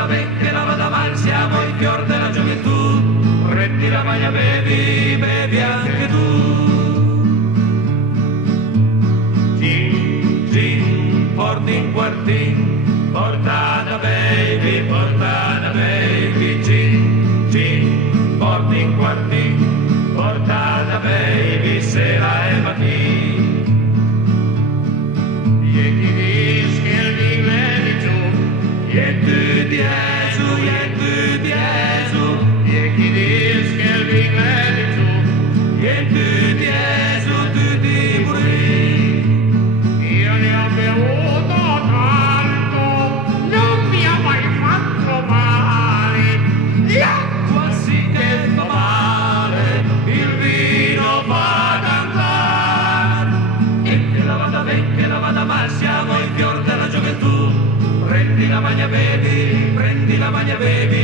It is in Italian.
vada ben, che la vada mal, siamo i fior della gioventù. Prendi la maglia, bevi, bevi anche tu. Gin, gin, porti in quartin, portata baby, gin, gin, porti in quartin, portata baby, sera e mattina. Jettu diesu, jettu diesu, jettu diesu, tutti puri. Io ne ho bevuto tanto, non mi ha mai fatto male. L'acqua sì che fa male, il vino fa cantare. E che la vada ben, che la vada mal, siamo i fior della gioventù. Prendi la maglia, bevi, prendi la maglia, bevi.